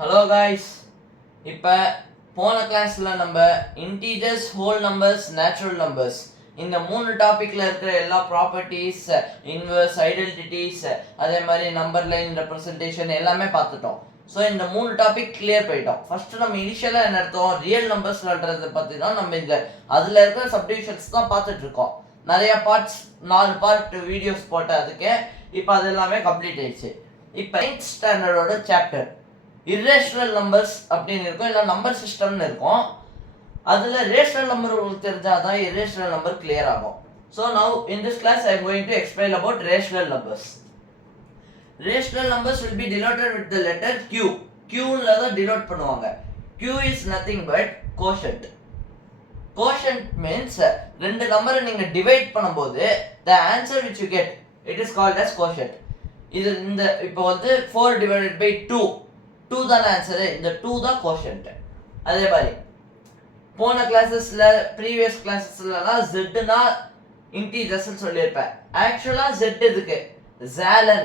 Hello guys, இப்போ போன கிளாஸில் நம்ம integers, whole numbers, natural numbers இந்த 3 டாப்பிக்கில் இருக்கிற எல்லா ப்ராப்பர்ட்டிஸ், இன்வர்ஸ், ஐடென்டிட்டிஸ், அதே மாதிரி நம்பர் லைன் ரெப்ரசன்டேஷன் எல்லாமே பார்த்துட்டோம். ஸோ இந்த 3 டாபிக் கிளியர் பண்ணிட்டோம். ஃபர்ஸ்ட் நம்ம இனிஷியலாக என்ன எடுத்தோம், ரியல் நம்பர்ஸ்ன்றதை பற்றி தான் நம்ம இந்த அதில் இருக்கிற சப்டிவிஷன்ஸ் தான் பார்த்துட்டு இருக்கோம். நிறைய பார்ட்ஸ், 4 பார்ட் வீடியோஸ் போட்ட அதுக்கு இப்போ அது எல்லாமே கம்ப்ளீட் ஆயிடுச்சு. இப்போ 9th ஸ்டாண்டர்டோட சாப்டர் irrational நம்பர்ஸ் அப்படின்னு இருக்கும், இல்லை நம்பர் சிஸ்டம்னு இருக்கும். அதில் ரேஷனல் நம்பர் உங்களுக்கு தெரிஞ்சாதான் irrational நம்பர் கிளியர் ஆகும். So now in this class I am going to explain about rational numbers. Rational numbers will be denoted with the letter Q. Q-ல தான் denote பண்ணுவாங்க. Q is nothing but quotient. Quotient means ரெண்டு நம்பரை நீங்க divide பண்ணும்போது the answer which you get, it is called as quotient. இது இந்த இப்போ வந்து 4 divided by 2, 2 தான் ஆன்சர், இந்த 2 தான் quotient. அதே மாதிரி போன கிளாஸஸ்ல, ப்ரீவியஸ் கிளாஸஸ்லாம் z-னா இன்டிஜர்ஸ்னு சொல்லியிருப்பேன். ஆக்சுவலா z இதுக்கு zalen,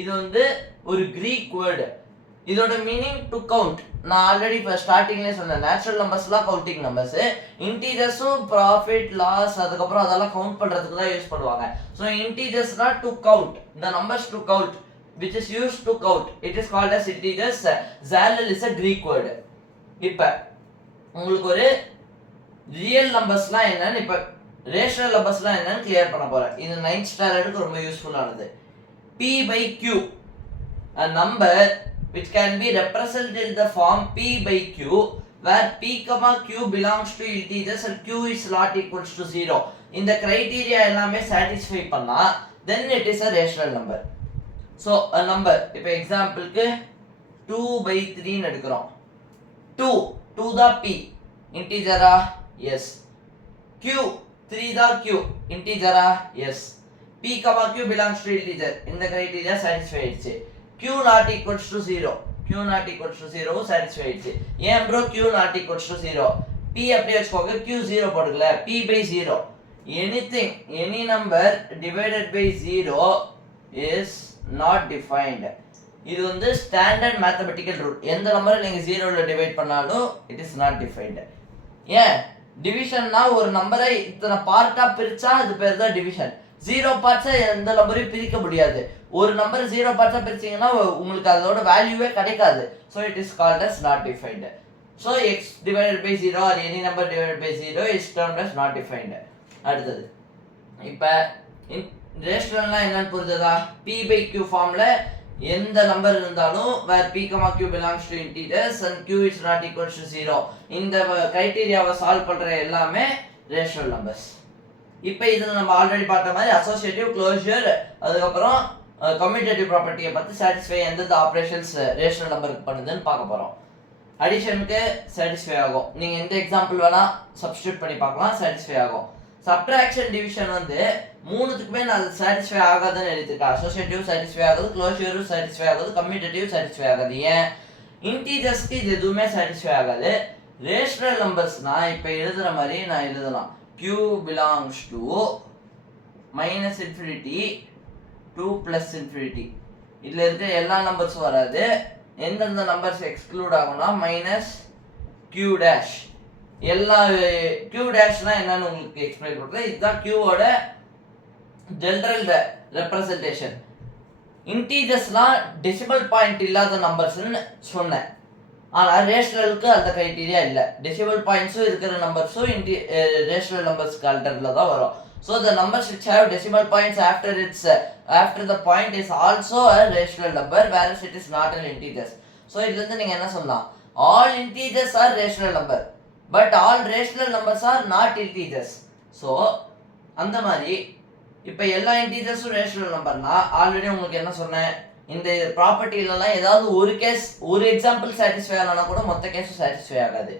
இது வந்து ஒரு கிரீக் வேர்டு. இதோட மீனிங் டு கவுண்ட். நான் ஆல்ரெடி இப்போ ஸ்டார்டிங்லேயே சொன்னேன், நேச்சுரல் நம்பர்ஸ்லாம் கவுண்டிங் நம்பர்ஸ், இன்டீஜர்ஸும் ப்ராஃபிட், லாஸ், அதுக்கப்புறம் அதெல்லாம் கவுண்ட் பண்ணுறதுக்கு தான் யூஸ் பண்ணுவாங்க. ஸோ இன்டீஜர்ஸ்னா to count, the numbers to count which is used to count, it is called as integers. Zalal is a Greek word. இப்போ உங்களுக்கு ஒரு ரியல் நம்பர்ஸ்லாம் என்னன்னு, இப்போ ரேஷனல் நம்பர்ஸ்லாம் என்னன்னு கிளியர் பண்ண போகிறேன். இது 9th ஸ்டாண்டர்டுக்கு ரொம்ப யூஸ்ஃபுல்லானது. P by Q, a number which can be represented in the form P by Q, where P, Q belongs to integers and Q is not equals to 0. இந்த criteria எல்லாமே satisfy பண்ணா then it is a rational number. So a number, இப்போ எக்ஸாம்பிளுக்கு 2 by 3 ன்னு எடுக்கிறோம். 2 தான் P, இன்டிஜரா? S. Q 3 தான் Q, இன்டிஜரா? Yes. P, Q belongs to integer, இந்த criteria satisfy ஆயிடுச்சு. Q not equals to 0, Q not equals to 0 satisfy ஆயிடுச்சு. ஏன் bro Q not equals to 0? P அப்படியே வச்சுக்கோங்க, Q 0 போடுங்கள. P by 0, anything, any number divided by 0 is not defined. இது வந்து standard mathematical rule. எந்த நம்பரை நீங்க 0ல டிவைட் பண்ணாலும் it is not defined. ஏன் டிவிஷன்னா ஒரு நம்பரை இத்தனை பார்ட்டா பிரிச்சா அது பேர் தான் டிவிஷன். 0 பார்ட்ஸை எந்த நம்பரையும் பிரிக்க முடியாது. ஒரு நம்பர் 0 பார்ட்ஸா பிரிச்சீங்கன்னா உங்களுக்கு அதோட வேல்யூவே கிடைக்காது. So it is called as not defined. So X divided by 0 or any number divided by 0 is termed as not defined. அடுத்தது இப்போ ரேஷனல்னா என்னன்னு புரிஞ்சதா? P by Q ஃபார்ம்ல எந்த நம்பர் இருந்தாலும் where P, Q belongs to integers and Q is not equals to 0, இந்த கிரைட்டீரியாவை solve பண்ற எல்லாமே ரேஷனல் நம்பர்ஸ். இப்போ இதில் நம்ம ஆல்ரெடி பார்த்த மாதிரி அசோசியேட்டிவ், க்ளோஷர், அதுக்கப்புறம் கம்யூட்டேட்டிவ் ப்ராப்பர்ட்டியை பற்றி சாட்டிஸ்ஃபை எந்தெந்த ஆப்ரேஷன்ஸ் ரேஷனல் நம்பருக்கு பண்ணுதுன்னு பார்க்க போகிறோம். அடிஷனுக்கு சாட்டிஸ்ஃபை ஆகும், நீங்கள் எந்த எக்ஸாம்பிள் வேணால் சப்ஸ்டியூட் பண்ணி பார்க்கலாம், சாட்டிஸ்ஃபை ஆகும். சப்ட்ராக்ஷன், டிவிஷன் வந்து மூணுத்துக்குமே நான் சாட்டிஸ்ஃபை ஆகாதுன்னு எழுதிருக்கேன். அசோசியேட்டிவ் சாட்டிஸ்ஃபை ஆகுது, க்ளோஷரும் சாட்டிஸ்ஃபை ஆகுது, கம்யூட்டேட்டிவ் சாட்டிஸ்ஃபை ஆகாது. ஏன்? இன்டீஜர்ஸ்க்கு இது எதுவுமே சாட்டிஸ்ஃபை ஆகாது. ரேஷனல் நம்பர்ஸ்னா இப்போ எழுதுகிற மாதிரி நான் எழுதலாம். Q belongs to minus infinity to plus infinity. இதில் இருக்க எல்லா நம்பர்ஸும் வராது. எந்தெந்த நம்பர்ஸ் எக்ஸ்க்ளூட் ஆகும்னா மைனஸ் Q டேஷ். எல்லா Q டேஷ்னா என்னன்னு உங்களுக்கு எக்ஸ்பிளைன் பண்ணுறேன். இதுதான் Qவோட ஜெனரல் ரெப்ரசன்டேஷன். இன்டீஜர்ஸ்லாம் டெசிமல் பாயிண்ட் இல்லாத நம்பர்ஸ்ன்னு சொன்னேன். ஆனால் ரேஷனலுக்கு அந்த கிரைட்டீரியா இல்லை. டெசிமல் பாயிண்ட்ஸும் இருக்கிற நம்பர்ஸும் ரேஷனல் நம்பர்ஸ்க்கு ஆல்டரில் தான் வரும். So the numbers which have decimal points after the point is also a rational number whereas it is not an integers. So இதுலேருந்து நீங்கள் என்ன சொல்லலாம்? all integers are rational number but all rational numbers are not integers. So அந்த மாதிரி இப்போ எல்லா இன்டீஜர்ஸும் rational நம்பர்னா already உங்களுக்கு என்ன சொன்னேன், இந்த ப்ராப்பர்ட்டிலலாம் ஏதாவது ஒரு கேஸ், ஒரு எக்ஸாம்பிள் சாட்டிஸ்ஃபை ஆகலனா கூட மொத்த கேஸும் சாட்டிஸ்ஃபை ஆகாது.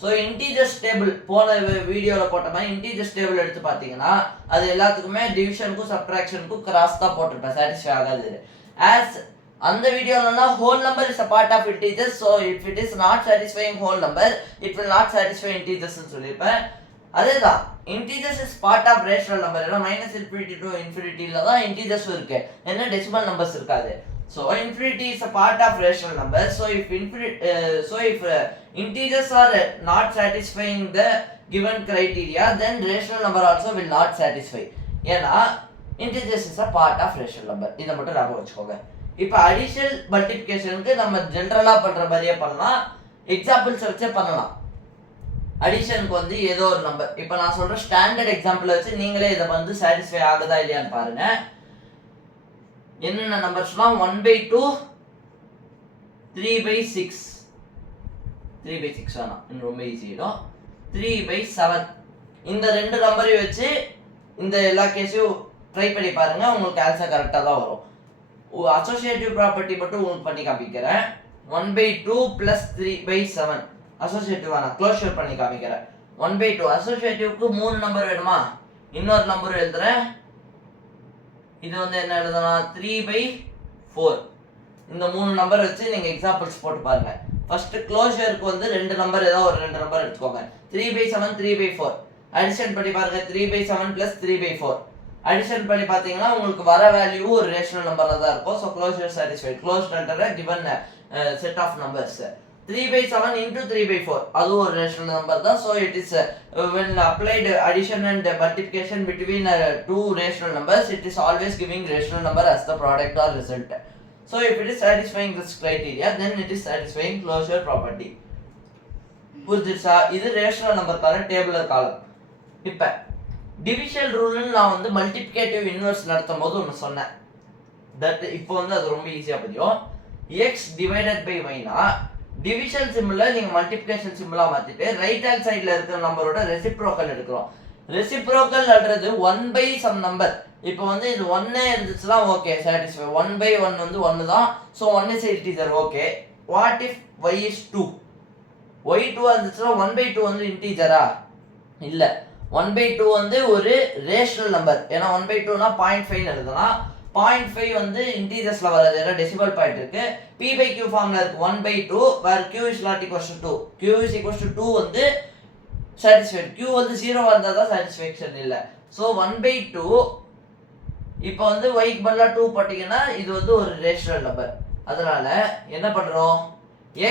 ஸோ இன்டீஜர்ஸ் டேபிள் போன வீடியோவில் போட்ட மாதிரி இன்டீஜர்ஸ் டேபிள் எடுத்து பார்த்தீங்கன்னா அது எல்லாத்துக்குமே டிவிஷனுக்கும் சப்ட்ராக்ஷனுக்கும் கிராஸ் தான் போட்டிருப்பேன், சாட்டிஸ்ஃபை ஆகாது. ஆஸ் அந்த வீடியோலலாம் whole number is a part of integers, so if it is not satisfying whole number it will not satisfy இன்டீஜர்ஸ்ன்னு சொல்லியிருப்பேன். அதே தான் integers is part of rational number. ஏன்னா மைனஸ் இன்ஃபினிட்டி டு இன்ஃபினிட்டியில் தான் இன்டீஜர்ஸும் இருக்கு, என்ன டெசிமல் நம்பர்ஸ் இருக்காது. So infinity is a part of rational numbers. So if integers are not satisfying the given criteria, then rational number also will not satisfy. ஏன்னா integers is a part of rational number. இதை மட்டும் ஞாபகம் வச்சுக்கோங்க. இப்போ additional மல்டிப்ளிகேஷனுக்கு நம்ம ஜென்ரலா பண்ற மாதிரியே பண்ணலாம், எக்ஸாம்பிள்ஸ் வச்சே பண்ணலாம். அடிஷனுக்கு வந்து ஏதோ ஒரு நம்பர், இப்போ நான் சொல்ற ஸ்டாண்டர்ட் எக்ஸாம்பிள் வச்சு நீங்களே இதை வந்து சாட்டிஸ்ஃபை ஆகுதா இல்லையான்னு பாருங்க. என்னென்ன நம்பர்ஸ்லாம் 1/2 3/6 3/6 வேணாம், இன்னும் ரொம்ப ஈஸிடும். 3/7 இந்த ரெண்டு நம்பரையும் வச்சு இந்த எல்லா கேஸையும் ட்ரை பண்ணி பாருங்க, உங்களுக்கு ஆன்சர் கரெக்டாக தான் வரும். அசோசியேட்டிவ் ப்ராப்பர்ட்டி மட்டும் உங்களுக்கு பண்ணி காமிக்கிறேன். 1/2 + 3/7 அசோசியேட்டிவ் வேணாம், க்ளோஷர் பண்ணி காமிக்கிறேன். 1/2 அசோசியேட்டிவ்க்கு 3 நம்பர் வேணுமா, இன்னொரு நம்பர் எழுதுறேன். இது வந்து என்ன எழுதலாம், 3/4. இந்த 3 நம்பர் வச்சு நீங்க எக்ஸாம்பிள்ஸ் போட்டு பாருங்க. ஃபர்ஸ்ட் க்ளோஷருக்கு வந்து ரெண்டு நம்பர், ஏதாவது ஒரு ரெண்டு நம்பர் எடுத்துக்கோங்க. 3/7 3/4 அடிஷன் பண்ணி பாருங்க. 3/7 + 3/4 அடிஷன் பண்ணி பார்த்தீங்கன்னா உங்களுக்கு வர வேல்யூ ஒரு ரேஷனல் நம்பர்ல தான் இருக்கும். So closure satisfied, closed under given set of numbers. 3/7 into 3/4 அதுவும் ஒரு ரேஷனல் நம்பர் தான். So it is when applied addition and multiplication between two rational numbers, it is always giving rational number as the product or result. So if it is satisfying this criteria, then it is satisfying closure property. புரிஞ்சிருச்சா? இது rational நம்பருக்கான டேபிளர் காலம். இப்போ division ரூல்னு நான் வந்து multiplicative inverse நடத்தும் போது ஒன்று சொன்னேன். That இப்போ வந்து அது ரொம்ப ஈஸியாக புரியும். எக்ஸ் டிவைடட் பை ஒய்னா டிவிஷன் சிம்பிளை நீங்கள் மல்டிப்ளிகேஷன் சிம்பிளாக மாற்றிட்டு ரைட் ஹேண்ட் சைடில் இருக்கிற நம்பரோட ரெசிப்ரோக்கல் எடுக்கிறோம். ரெசிப்ரோக்கல்ன்றது 1/some நம்பர். இப்போ வந்து இது 1 இருந்துச்சுன்னா ஓகே சாட்டிஸ்ஃபை. 1/1 வந்து 1 தான். So 1 is integer okay. What if y is 2? y2 இருந்துச்சுன்னா 1/2 வந்து இன்டீஜரா? இல்லை, 1/2 வந்து ஒரு ரேஷனல் நம்பர். ஏன்னா 1/2னா 0.5 எழுதலாம். 0.5 வந்து இன்டீஜர்ஸ்ல வராது, ஏன்னா டெசிமல் பாயிண்ட் இருக்கு. p/q ஃபார்ம்ல இருக்கு 1/2 where q is not equal to 2. q is equal to 2 வந்து சாட்டிஸ்ஃபைட். q வந்து 0 வந்தா தான் சாட்டிஸ்ஃபேக்ஷன் இல்ல. சோ 1/2 இப்போ வந்து y க்கு பதிலா 2 போட்டீங்கன்னா இது வந்து ஒரு ரேஷனல் நம்பர். அதனால என்ன பண்றோம்,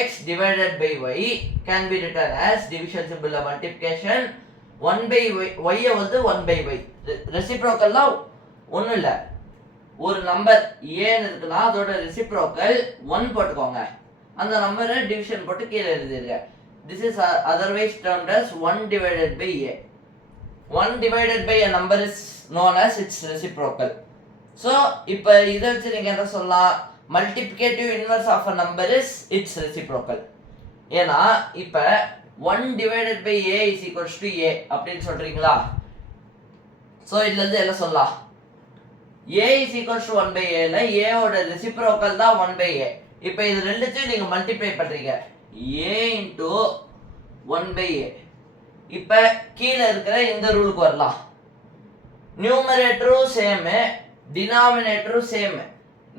x divided by y can be written as division symbol multiplication 1/y வந்து 1/y. ரெசிப்ரோக்கல்லாம் ஒன்றும் இல்லை, ஒரு நம்பர் ஏன்னு இருக்குன்னா அதோட ரெசிப்ரோக்கல் 1 போட்டுக்கோங்க. அந்த நம்பரை டிவிஷன் போட்டு கீழே எழுதிருங்க. This is otherwise termed as 1 divided by a. 1 divided by a number is known as its reciprocal. So இப்போ இதை வச்சு நீங்க என்ன சொல்லலாம், multiplicative inverse of a number is its reciprocal. ஏன்னா இப்போ 1 divided by a is equals to a அப்படின்னு சொல்றீங்களா? ஸோ இதுல இருந்து என்ன சொல்லலாம், a is equals to 1/a ல a ஓட ரெசிப்ரோக்கல் தான் 1/a. இப்போ இது ரெண்டுத்தையும் நீங்க மல்டிப்ளை பண்றீங்க, a into 1/a. இப்போ கீழே இருக்கிற இந்த ரூலுக்கு வரலாம். நியூமரேட்டரும் சேம், டினாமினேட்டரும் same.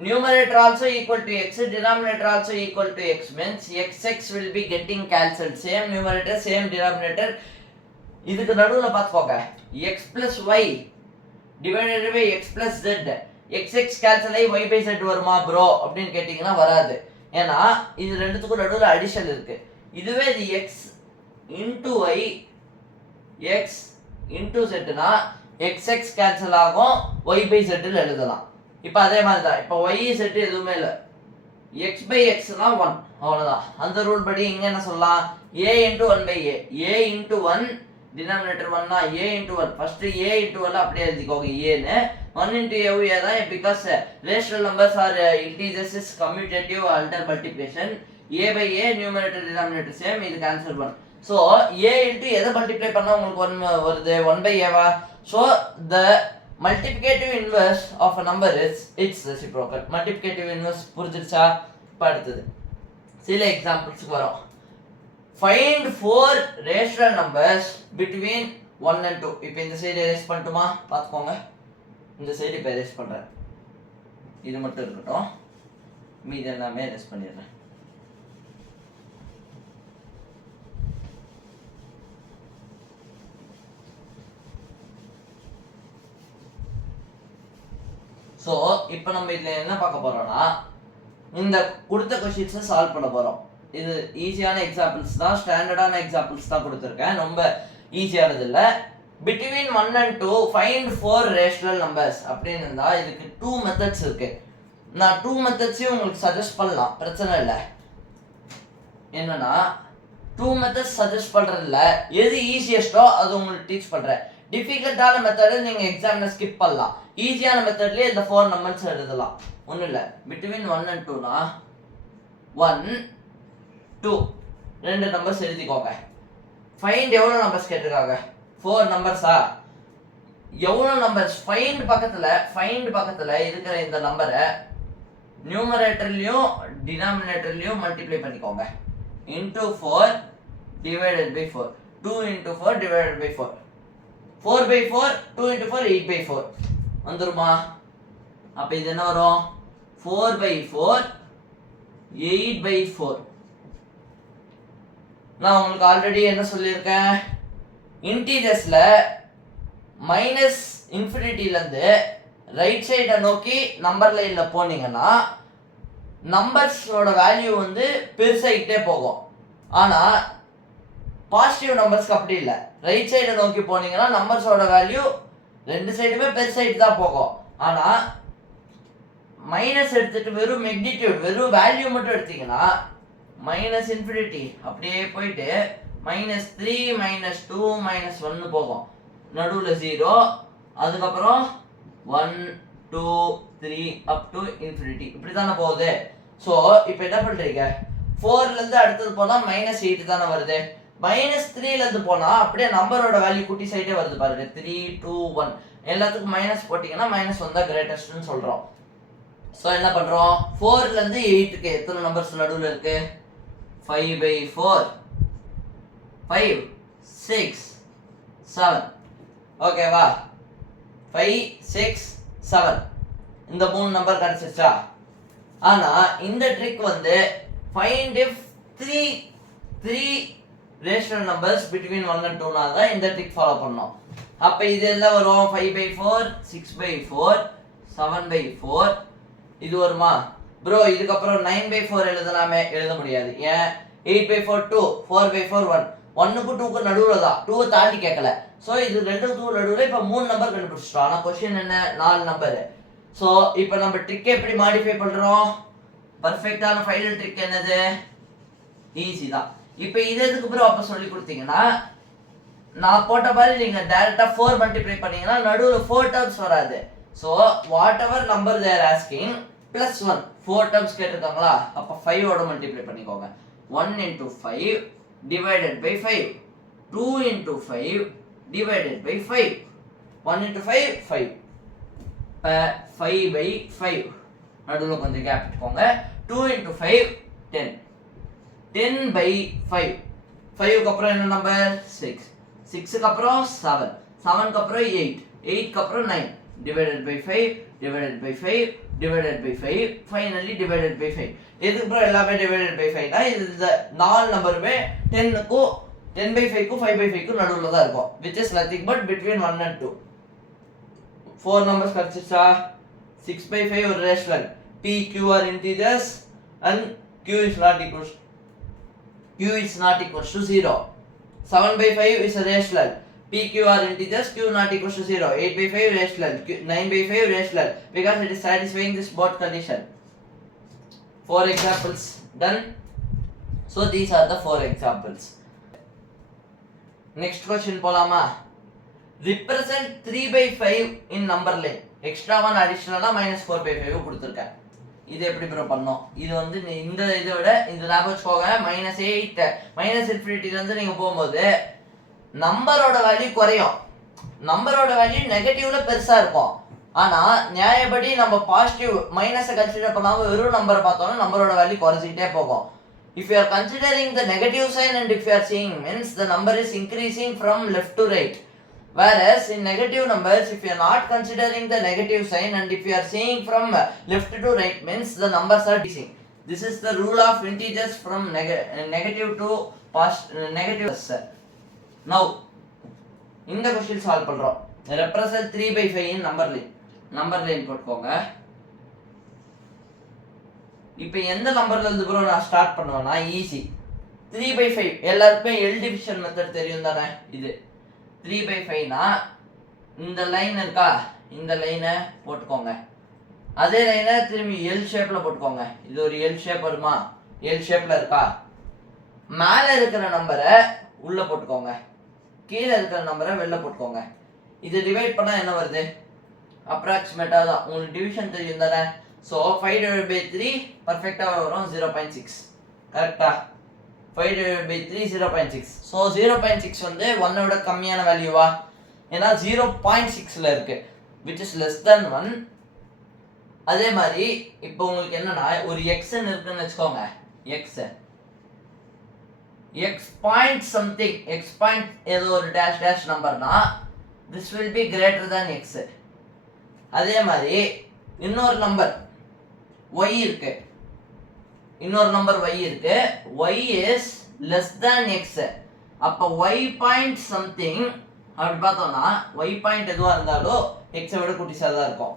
Numerator also equal to x, denominator also equal to x means xx will be getting cancelled. Same numerator, same denominator. இதுக்கு நடுவுல பாத்துக்கோங்க, x plus y divided by x plus z. xx cancel ஆகி y by z வருமா bro அப்படின்னு கேட்டிங்கன்னா வராது. ஏன்னா இது ரெண்டுத்துக்கும் நடுவுல அடிஷன் இருக்கு. இதுவே இது x into y x into z னா xx cancel ஆகும், y by z ல எழுதலாம். இப்போ அதே மாதிரி தான், இப்போ y z எதுவுமே இல்லை, x by x னா 1 அவ்வளவுதான். அந்த ரூல் படி இங்க என்ன சொல்லலாம், a into 1/a. a into 1 denominator 1 னா a into 1. First a into 1 அப்படியே எழுதிக்கோங்க a ன்னு. 1 into a தான், because rational numbers are integers is commutative under multiplication. a by a numerator denominator same, இது cancel 1. so a into எதை multiply பண்ணா உங்களுக்கு 1 வருது, 1/a வா? so the multiplicative inverse of a number is its reciprocal. multiplicative inverse புரிஞ்சிருச்சா? இப்போ அடுத்தது சில எக்ஸாம்பிள்ஸ்க்கு வரும். find 4 rational numbers between 1 and 2. இப்போ இந்த சைடு எரேஸ் பண்ணட்டுமா, பார்த்துக்கோங்க. இந்த சைடு இப்போ எரேஸ் பண்ணுறேன், இது மட்டும் இருக்கட்டும், மீதி எல்லாமே எரேஸ் பண்ணிடுறேன். ஸோ இப்போ நம்ம இதில் என்ன பார்க்க போறோம்னா, இந்த கொடுத்த கொஸ்டின்ஸை சால்வ் பண்ண போகிறோம். இது ஈஸியான எக்ஸாம்பிள்ஸ் தான், ஸ்டாண்டர்டான எக்ஸாம்பிள்ஸ் தான் கொடுத்துருக்கேன், ரொம்ப ஈஸியானது இல்லை. Between 1 and 2 find 4 rational numbers அப்படின்னு இருந்தால் இதுக்கு 2 மெத்தட்ஸ் இருக்கு. நான் 2 மெத்தட்ஸையும் உங்களுக்கு சஜஸ்ட் பண்ணலாம், பிரச்சனை இல்லை. என்னன்னா 2 மெத்தட்ஸ் சஜஸ்ட் பண்ணுறதில்ல, எது ஈஸியஸ்டோ அது உங்களுக்கு டீச் பண்ணுறேன். டிஃபிகல்ட்டான மெத்தடு நீங்கள் எக்ஸாமில் ஸ்கிப் பண்ணலாம். ஈஸியான மெத்தட்லேயே இந்த 4 நம்பர்ஸ் எழுதலாம். ஒன்றும் இல்லை, பிட்வீன் 1 and 2னா 1 2 2 நம்பர்ஸ் எழுதிக்கோங்க. ஃபைண்ட் எவ்வளோ நம்பர்ஸ் கேட்டிருக்காங்க? 4 நம்பர்ஸா? எவ்வளோ நம்பர்ஸ்? ஃபைண்ட் பக்கத்தில் இருக்கிற இந்த நம்பரை நியூமரேட்டர்லையும் டினாமினேட்டர்லையும் மல்டிப்ளை பண்ணிக்கோங்க. Into 4 divided by 4, 2 into 4 divided by 4, 4 by 4, 2 into 4, 8 by 4 வந்துருமா? அப்போ இது என்ன வரும்? 4 by 4, 8 by 4. நான் உங்களுக்கு ஆல்ரெடி என்ன சொல்லியிருக்கேன், இன்டீஜர்ஸ்ல மைனஸ் இன்ஃபினிட்டிலேருந்து ரைட் சைடை நோக்கி நம்பர் லைனில் போனீங்கன்னா நம்பர்ஸோட வேல்யூ வந்து பெருசாகிட்டே போகும். ஆனால் பாசிட்டிவ் நம்பர்ஸ்க்கு அப்படி இல்லை, ரைட் சைடை நோக்கி போனீங்கன்னா நம்பர்ஸோட வேல்யூ ரெண்டு சைடுமே பெருசாகிட்டு தான் போகும். ஆனால் மைனஸ் எடுத்துட்டு வெறும் மெக்னிடியூட், வெறும் வேல்யூ மட்டும் எடுத்தீங்கன்னா மைனஸ் இன்ஃபினிட்டி அப்படியே போயிட்டு -3 -2 -1 போகும். நடுவில் 0, அதுக்கப்புறம் 1 2 3 அப் டு இன்ஃபினிட்டி, இப்படி தானே போகுது. ஸோ இப்போ என்ன பண்ணுறீங்க, 4லேருந்து அடுத்தது போனால் -8 தானே வருது. -3லேருந்து போனால் அப்படியே நம்பரோட வேல்யூ குட்டி சைடே வருது பாருங்க, 3 2 1. எல்லாத்துக்கும் மைனஸ் போட்டிங்கன்னா -1 தான் கிரேட்டஸ்ட்னு சொல்கிறோம். ஸோ என்ன பண்ணுறோம், 4லேருந்து 8க்கு எத்தனை நம்பர்ஸ் நடுவில் இருக்கு? 5 by 4, 5 6 7. ஓகேவா? 5 6 7 இந்த 3 நம்பர் கிடைச்சிருச்சா? ஆனால் இந்த ட்ரிக் வந்து find if 3 rational numbers between 1 and 2 தான் இந்த ட்ரிக் ஃபாலோ பண்ணோம். அப்போ இது எல்லாம் வரும் 5 by 4, 6 by 4, 7 by 4. இது வருமா ப்ரோ? இதுக்கப்புறம் 9 by 4 எழுதலாமே, எழுத முடியாது. ஏன்? 8 by 4 2, 4 by 4 1. 1க்கு 2க்கு நடுவில் தான், 2வை தாண்டி கேட்கல. ஸோ இது 2க்கு நடுவில் இப்போ 3 நம்பர் கண்டுபிடிச்சிட்டோம். ஆனால் கொஸ்டின் என்ன, 4 நம்பரு. ஸோ இப்போ நம்ம ட்ரிக்கை எப்படி மாடிஃபை பண்ணுறோம்? பர்ஃபெக்டான ஃபைனல் ட்ரிக் என்னது? ஈஸி தான். இப்போ இது எதுக்கு ப்ரோ அப்போ சொல்லி கொடுத்தீங்கன்னா, நான் போட்ட மாதிரி நீங்கள் டேரெக்டாக 4 மல்டிப்ளை பண்ணீங்கன்னா நடுவில் 4 டேர்ம்ஸ் வராது. So whatever number they're asking +1 4 terms கேட்டிருக்காங்களா, அப்போ 5ஓட மல்டிப்ளை பண்ணிக்கோங்க. 1 into 5 divided by 5, 2 into 5 divided by 5, 1 into 5 5. 5 by 5 நடுவில் கொஞ்சம் கேப் எடுத்துக்கோங்க. 2 into 5 10, 10 by 5. 5க்கு அப்புறம் என்ன நம்பர்? 6, 6க்கு அப்புறம் 7, 7க்கு அப்புறம் 8, 8க்கு அப்புறம் 9, divided by 5 divided by 5 divided by 5, finally divided by 5. எதுக்கு ப்ரோ எல்லாமே divided by 5 தான்? இது 4 நம்பருமே 10க்கும் 10 by 5க்கும் 5 by 5க்கும் நடுவில் தான் இருக்கும், which is nothing but between 1 and 2. 4 numbers கிடைச்சிச்சா? 6 by 5 ஒரு rational, p q are integers and q is not equals to 0. 7 by 5 is a rational, p q are integers, q not equals to 0. 8 by 5 rational, 9 by 5 rational, because it is satisfying this both condition. 4 examples done. So these are the 4 examples. Next question போலாமா? Represent 3 by 5 in number line. Extra 1 additional -4 by 5 கொடுத்திருக்கேன். இது எப்படி bro பண்ணோம்? இது வந்து இந்த இதை விட இந்த ஞாபகம் வச்சுக்கோங்க, -8 −∞ இருந்து நீங்க போகும்போது நம்பரோட வேல்யூ குறையும், நம்பரோட வேல்யூ நெகட்டிவ்ல பெருசா இருக்கும். ஆனா நியாயப்படி நம்ம பாசிட்டிவ் மைனஸை கன்சிடர் பண்ணாம வெறும் நம்பரை பார்த்தோம்னா நம்பரோட வேல்யூ குறைஞ்சிக்கிட்டே போகும். If you are considering the negative sign and if you are seeing, means the number is increasing from left to right. Whereas in negative numbers, if you are not considering the negative sign and if you are seeing from left to right, means the numbers are decreasing. This is the rule of integers from negative to negative. Now இந்த question solve பண்றோம். Represent 3 by 5 in number line. Number line போட்டுக்கோங்க. இப்போ எந்த நம்பர்ல இருந்து bro நான் start பண்ணுவேன்னா easy 3/5 எல்லாருக்குமே எல் டிவிஷன் மெத்தட் தெரியும் தானே. இது 3/5னா இந்த லைன் இருக்கா, இந்த லைனை போட்டுக்கோங்க. அதே லைனை திரும்பி எல் ஷேப்ல போட்டுக்கோங்க. இது ஒரு எல் ஷேப் வருமா, எல் ஷேப்ல இருக்கா. மேலே இருக்கிற நம்பரை உள்ள போட்டுக்கோங்க, கீழே இருக்கிற நம்பரை வெளில போட்டுக்கோங்க. இது டிவைட் பண்ணா என்ன வருது, அப்ராக்சிமேட்டாக தான் உங்களுக்கு டிவிஷன் தெரியும் தானே. ஸோ 5/3 பர்ஃபெக்டாக வரும் 0.6. கரெக்டா, 5/3 0.6. ஸோ 0.6 வந்து 1 விட கம்மியான வேல்யூவா, ஏன்னா 0.6ல இருக்கு, விச் இஸ் லெஸ் தென் 1. அதே மாதிரி இப்போ உங்களுக்கு என்னன்னா ஒரு எக்ஸ்ன்னு இருக்குன்னு வச்சுக்கோங்க. X point something, x point ஏதோ ஒரு டேஷ் டேஷ் நம்பர்னா this will be greater than x. அதே மாதிரி இன்னொரு நம்பர் ஒய் இருக்கு, இன்னொரு நம்பர் y இருக்கு, y is less than x. அப்போ y பாயிண்ட் சம்திங் அப்படி பார்த்தோம்னா y பாயிண்ட் எதுவாக இருந்தாலும் x விட குட்டிஸாக தான் இருக்கும்.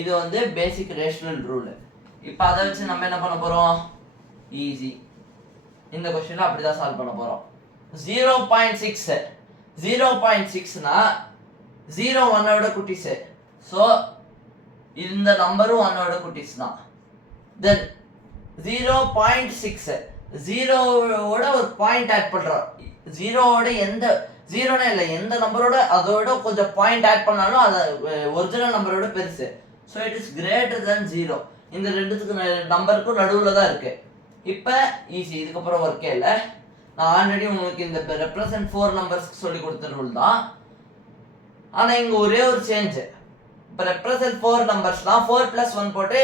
இது வந்து பேசிக் ரேஷனல் ரூல். இப்போ அதை வச்சு நம்ம என்ன பண்ண போகிறோம், ஈஸி இந்த கொஸ்டினில் அப்படி தான் சால்வ் பண்ண போகிறோம். 0.6, 0.6னா 0 1 விட குட்டிஸு. ஸோ இந்த நம்பரும் 1 விட குட்டிஸ் தான். தென் 0.6 0வோட ஒரு பாயிண்ட் ஆட் பண்றோம். 0வோட எந்த 0னே இல்லை, எந்த நம்பரோட அதோட கொஞ்சம் பாயிண்ட் ஆட் பண்ணாலும் அது ஒரிஜினல் நம்பரோட பெருசு. So it is greater than 0. இந்த ரெண்டுத்துக்கு நம்பருக்கும் நடுவில் தான் இருக்கு. இப்போ ஈஸி, இதுக்கப்புறம் ஒர்க்கே இல்லை. நான் ஆல்ரெடி உங்களுக்கு இந்த ரெப்ரசன்ட் 4 நம்பர்ஸ்க்கு சொல்லி கொடுத்த ரூல் தான். ஆனால் இங்கே ஒரே ஒரு சேஞ்ச். இப்போ ரெப்ரசன்ட் 4 நம்பர்ஸ்லாம் 4 + 1 போட்டு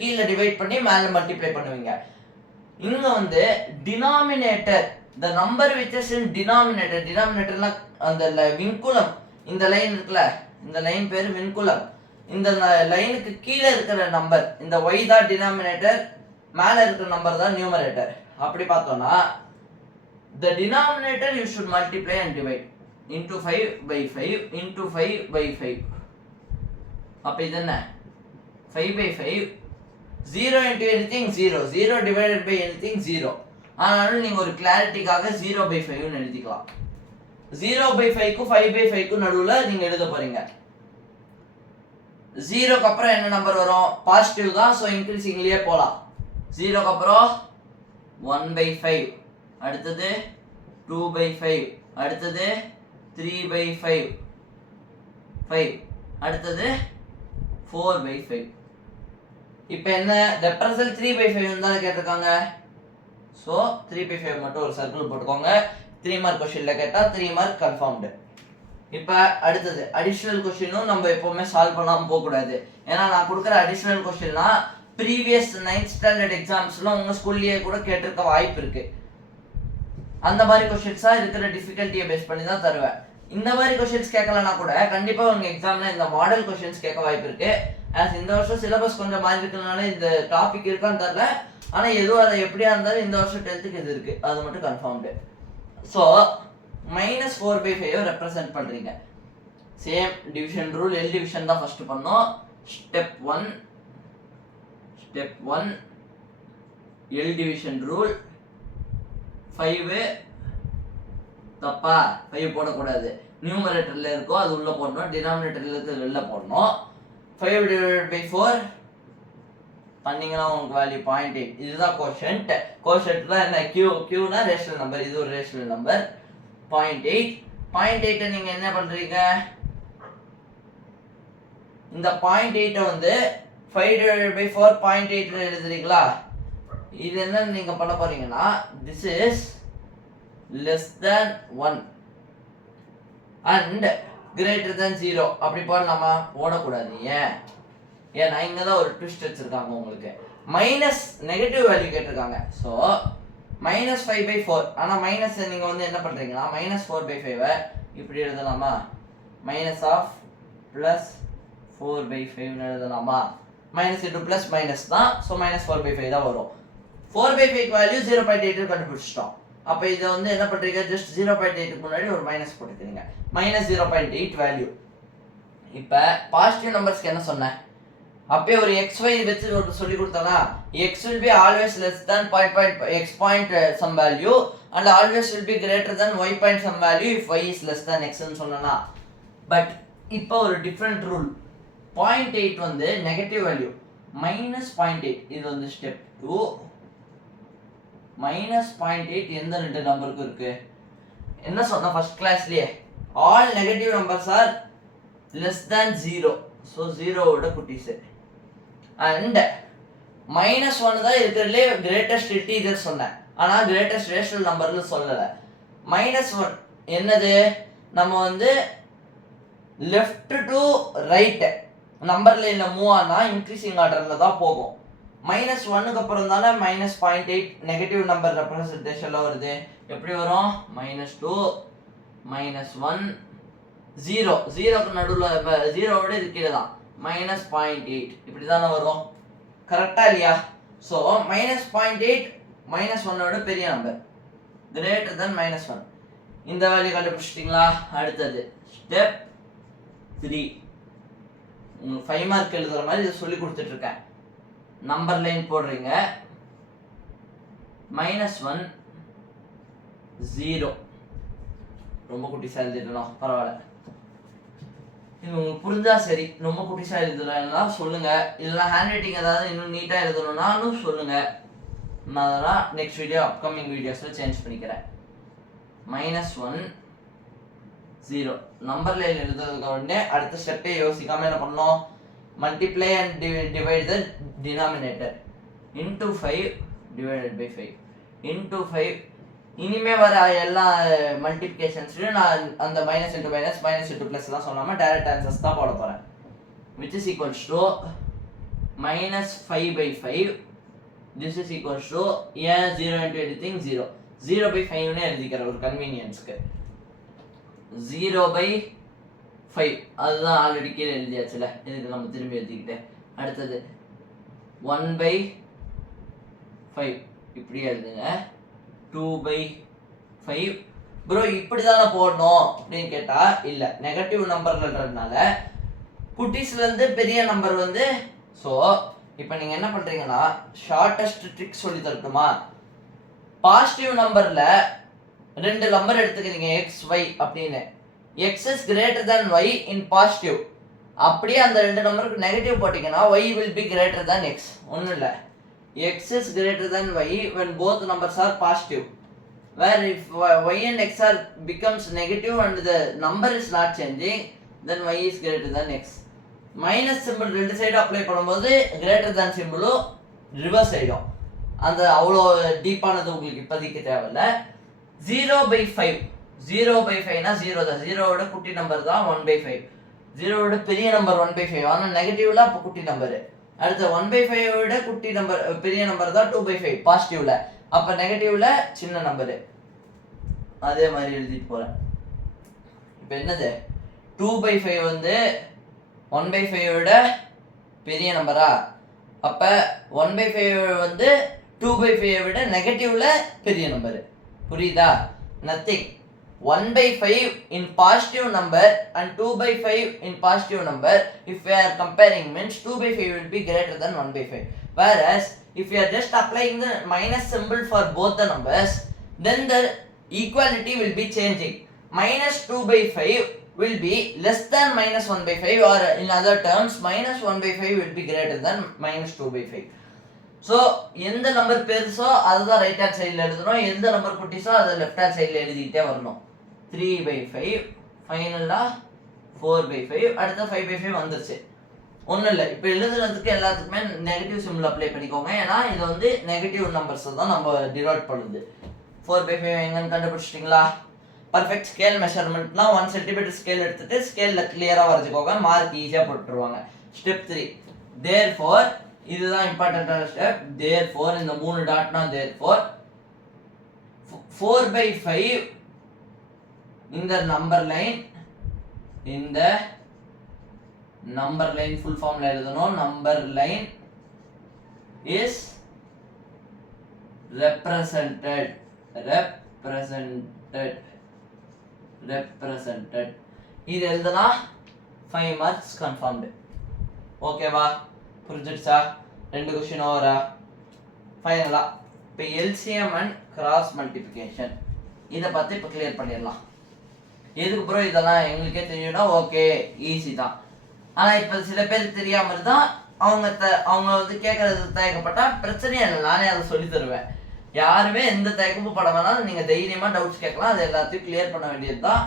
கீழே டிவைட் பண்ணி மேலே மல்டிப்ளை பண்ணுவீங்க. இங்கே வந்து denominator, the number which is in denominator, டினாமினேட்டர்லாம் அந்த விண்குலம், இந்த லைன் இருக்குல்ல, இந்த லைன் பேர் விண்குலம். இந்த லைனுக்கு கீழே இருக்கிற நம்பர் இந்த y தான் டினாமினேட்டர், மேலே இருக்கிற நம்பர் தான் நியூமரேட்டர். அப்படி பார்த்தோம்னா the denominator you should multiply and divide into 5/5 into 5/5. அப்போ இது என்ன 5/5, 0 into anything 0, 0 divided by anything 0. ஆனாலும் நீங்கள் ஒரு கிளாரிட்டிக்காக 0/5ன்னு எழுதிக்கலாம். 0/5க்கும் 5/5க்கும் நடுவில் நீங்கள் எழுத போறீங்க. 0க்கு அப்புறம் என்ன நம்பர் வரும், பாசிட்டிவ் தான். ஸோ இன்க்ரீசிங்லேயே போகலாம். 0க்கு அப்புறம் 1/5, அடுத்தது 2/5, அடுத்தது 3/5, 5, அடுத்தது 4/5. இப்போ என்ன ரெப்ரசன்ட் 3/5 தான் கேட்டிருக்காங்க. ஸோ 3/5 மட்டும் ஒரு சர்க்கிள் போட்டுக்கோங்க. 3 மார்க் கொஸ்டினில் கேட்டால் 3 மார்க் கன்ஃபார்ம்டு. இப்போ அடுத்தது அடிஷ்னல் கொஸ்டினும் நம்ம எப்போவுமே சால்வ் பண்ணாமல் போகக்கூடாது. ஏன்னா நான் கொடுக்குற அடிஷ்னல் கொஸ்டின்னா ப்ரீவியஸ் 9th ஸ்டாண்டர்ட் எக்ஸாம்ஸ்லாம் உங்கள் ஸ்கூல்லேயே கூட கேட்டிருக்க வாய்ப்பு இருக்குது. அந்த மாதிரி கொஸ்டின்ஸாக இருக்கிற டிஃபிகல்ட்டியை பேஸ் பண்ணி தான் தருவேன். இந்த மாதிரி கொஸ்டின்ஸ் கேட்கலன்னா கூட கண்டிப்பாக உங்கள் எக்ஸாமில் இந்த மாடல் கொஸ்டின்ஸ் கேட்க வாய்ப்பு இருக்குது. ஆஸ் இந்த வருஷம் சிலபஸ் கொஞ்சம் மாறி இருக்கிறதுனால இந்த டாபிக் இருக்கான்னு தெரில. ஆனால் எதுவும் அதை எப்படியா இருந்தாலும் இந்த வருஷம் 10th இது இருக்குது, அது மட்டும் கன்ஃபார்ம்டு. ஸோ -4/5 ரெப்ரசன்ட் பண்ணுறீங்க. Same division rule, L division தான் ஃபர்ஸ்ட் பண்ணோம். Step 1 L division rule. 5 தப்பா, 5 போடக்கூடாது. நியூமரேட்டர்ல இருக்கோ அது உள்ள போடணும், டினாமினேட்டர்ல இருக்கு வெளில போடணும். 5/4 பண்ணீங்கன்னா உங்களுக்கு வேல்யூ 0.8. இதுதான் கோஷன்ட். கோஷன்ட் தான் என்ன, கியூனா ரேஷனல் நம்பர், இது ஒரு ரேஷனல் நம்பர். 0.8. 0.8 நீங்க என்ன பண்றீங்க, இந்த 0.8 வந்து 5/4 0.8 எழுதுறீங்களா. இது என்ன நீங்க பண்ண போறீங்கன்னா this is less than 1 and greater than 0 அப்படி போடலாமா, போடக்கூடாது. ஏன்னா இங்க தான் ஒரு ட்விஸ்ட் வச்சிருக்காங்க உங்களுக்கு. மைனஸ் நெகட்டிவ் வேல்யூ கேட்டிருக்காங்க. ஸோ -5/4. ஆனால் மைனஸ் நீங்கள் வந்து என்ன பண்ணுறீங்கன்னா -4/5 இப்படி எழுதலாமா, -4/5 எழுதலாமா. மைனஸ் இன்டு ப்ளஸ் மைனஸ் தான். ஸோ -4/5 தான் வரும். 4/5 வேல்யூ 0.8 கண்டுபிடிச்சிட்டோம். அப்போ இதை வந்து என்ன பண்ணுறீங்க, ஜஸ்ட் 0.8க்கு முன்னாடி ஒரு மைனஸ் போட்டுக்கிறீங்க. -0.8 வேல்யூ. இப்போ பாசிட்டிவ் நம்பர்ஸ்க்கு என்ன சொன்னேன், அப்பயே ஒரு xy வச்சு ஒரு சொல்லி கொடுத்தனா x will be always less than x point some value and always will be greater than y point some value if y is less than x ன்னு சொன்னனா. பட் இப்போ ஒரு டிஃபரண்ட் ரூல். 0.8 வந்து நெகட்டிவ் வேல்யூ, -0.8 இது வந்து step 2. -0.8 எந்த ரெண்டு நம்பருக்கு இருக்கு? என்ன சொன்னா first கிளாஸ்லயே all negative numbers are less than 0. so 0 ஓட குட்டிஸ். and -1 தான் இருக்கிறதுலே கிரேட்டஸ்ட் இன்டிஜர் சொன்னேன். ஆனா கிரேட்டஸ்ட் ரேஷனல் நம்பர்னு சொல்லல. -1 என்னது? நம்ம வந்து லெஃப்ட் டு ரைட் நம்பர் லைன்ல மூவ் ஆனா இன்க்ரீசிங் ஆர்டர்ல தான் போகும். -1க்கு அப்புறம் தானே -0.8 நெகட்டிவ் நம்பர் ரெப்ரசன்டேஷன்ல வருது. எப்படி வரும்? -2 -1 0 0க்கு நடுவுல 0 ஓட இருக்கிறது தான் -0.8 இப்படி தானே வரும். கரெக்டா இல்லையா? சோ -0.8 -1 ஓட பெரிய நம்பர் கிரேட்டர் தென் -1. இந்த வேல்யூ கண்டுபிடிச்சிட்டீங்களா? அடுத்தது ஸ்டெப் 3. உங்களுக்கு 5 மார்க் எழுதுற மாதிரி இதை சொல்லி கொடுத்துட்டு இருக்கேன். நம்பர் லைன் போடுறீங்க. -1 0 ரொம்ப குட்டிஸா எழுதிடணும், பரவாயில்ல. இது உங்களுக்கு புரிஞ்சா சரி. ரொம்ப குட்டிஸா எழுதலன்னா சொல்லுங்க. இல்லைன்னா ஹேண்ட் ரைட்டிங் ஏதாவது இன்னும் நீட்டா எழுதணும்னாலும் சொல்லுங்க. நான் அதெல்லாம் நெக்ஸ்ட் வீடியோ அப்கமிங் வீடியோஸ்ல சேஞ்ச் பண்ணிக்கிறேன். -1 0 நம்பர் லைன் எழுதுறதுக்கு உடனே அடுத்த ஸ்டெப்பே யோசிக்காம என்ன பண்ணணும்? Multiply and divide the denominator into 5 divided by 5 into 5. இனிமே வர எல்லா மல்டிப்ளிகேஷன்ஸ்லையும் நான் அந்த minus into minus minus into plus தான் சொல்லாமல் டைரக்ட் ஆன்சர்ஸ் தான் போட போகிறேன். Which is equals to -5/5. This is equals to 0 into anything 0 0/5ன்னு எழுதிக்கிறேன் ஒரு கன்வீனியன்ஸ்க்கு. 0/5 அதுதான் ஆல்ரெடி கீழே எழுதியாச்சுல, இதுக்கு நம்ம திரும்பி எழுதிக்கிட்டேன். அடுத்தது 1/5 இப்படி எழுதுங்க. 2/5 ப்ரோ இப்படி தானே போடணும் அப்படின்னு கேட்டா இல்ல, நெகட்டிவ் நம்பர்ன்றதுனால குட்டீஸ்ல இருந்து பெரிய நம்பர் வந்து. ஸோ இப்போ நீங்க என்ன பண்றீங்கன்னா ஷார்ட்டஸ்ட் ட்ரிக் சொல்லி தரட்டுமா? பாசிட்டிவ் நம்பர்ல ரெண்டு நம்பர் எடுத்துக்கிறீங்க x y அப்படின்னு. x is greater than y in positive. அப்படியே அந்த ரெண்டு நம்பருக்கு நெகட்டிவ் போட்டீங்கன்னா y will be greater than x. ஒன்றும் இல்லை, x is greater than y when both numbers are positive. Where if y and x are becomes negative and the number is not changing, then y is greater than x. Minus simple ரெண்டு side apply பண்ணும்போது greater than சிம்பிளும் reverse ஆயிடும். அந்த அவ்வளோ டீப்பானது உங்களுக்கு இப்போதைக்கு தேவையில்ல. 0/5 0/5னா 0 தான். 0வோட குட்டி நம்பர் தான் 1/5. 0வோட பெரிய நம்பர் 1/5. ஆனால் நெகட்டிவ்ல அப்போ குட்டி நம்பரு. அடுத்து 1/5 குட்டி நம்பர் பெரிய நம்பர் தான் 2/5 பாசிட்டிவ்ல. அப்போ நெகட்டிவ்ல சின்ன நம்பரு. அதே மாதிரி எழுதிட்டு போறேன். இப்போ என்னது 2/5 வந்து 1/5 பெரிய நம்பரா? அப்ப 1/5 வந்து 2/5 விட நெகட்டிவ்ல பெரிய நம்பர். புரியுதா? Nothing. 1/5 in positive number and 2/5 in positive number, if we are comparing means 2/5 will be greater than 1/5. Whereas if we are just applying the minus symbol for both the numbers, then the equality will be changing. -2/5 will be less than -1/5, or in other terms -1/5 will be greater than -2/5. So எந்த number பெருசோ அதுதான் right hand சைடில் எழுதணும், எந்த number குட்டிஸோ அதை left hand சைடில் எழுதிக்கிட்டே வரணும். 3/5 ஃபைனலாக 4/5, அடுத்த 5/5 வந்துருச்சு. ஒன்றும் இல்லை, இப்போ எழுதுறதுக்கு எல்லாத்துக்குமே நெகட்டிவ் சிம்பிள் அப்ளை பண்ணிக்கோங்க. ஏன்னா இது வந்து நெகட்டிவ் நம்பர்ஸ் தான் நம்ம டிவைட் பண்ணுது. 4/5 எங்கன்னு கண்டுபிடிச்சிட்டிங்களா? பர்ஃபெக்ட் ஸ்கேல் மெஷர்மெண்ட்னா 1 சென்டிமீட்டர் ஸ்கேல் எடுத்துட்டு ஸ்கேலில் கிளியராக வரைஞ்சிக்கோங்க, மார்க் ஈஸியாக போட்டுருவாங்க. ஸ்டெப் 3, தேர்ஃபோர் இதுதான் இம்பார்ட்டன்டான ஸ்டெப். தேர்ஃபோர் இந்த 3 டாட்னா தேர்ஃபோர் 4/5 இந்த நம்பர் லைன் ஃபுல் ஃபார்ம்ல எழுதணும். நம்பர் லைன் இஸ் represented இது எழுதுனா 5 மார்க்ஸ் கன்ஃபார்ம்டு. ஓகேவா? புரிஞ்சிடுச்சா? 2 கொஸ்டின் ஓவரா? ஃபைனலா இப்போ எல்சிஎம் அண்ட் கிராஸ் மல்டிப்ளிகேஷன் இதை பற்றி இப்போ கிளியர் பண்ணிடலாம். எதுக்கு ப்ரோ இதெல்லாம் எங்களுக்கே தெரியும்னா ஓகே ஈஸி தான். ஆனால் இப்போ சில பேருக்கு தெரியாமல் இருந்தால் அவங்க வந்து கேட்கறது தயக்கப்பட்டா பிரச்சனையே இல்லை, நானே அதை சொல்லி தருவேன். யாருமே எந்த தயக்கமும் பட வேணாலும் நீங்கள் தைரியமாக டவுட்ஸ் கேட்கலாம், அது எல்லாத்தையும் கிளியர் பண்ண வேண்டியது தான்.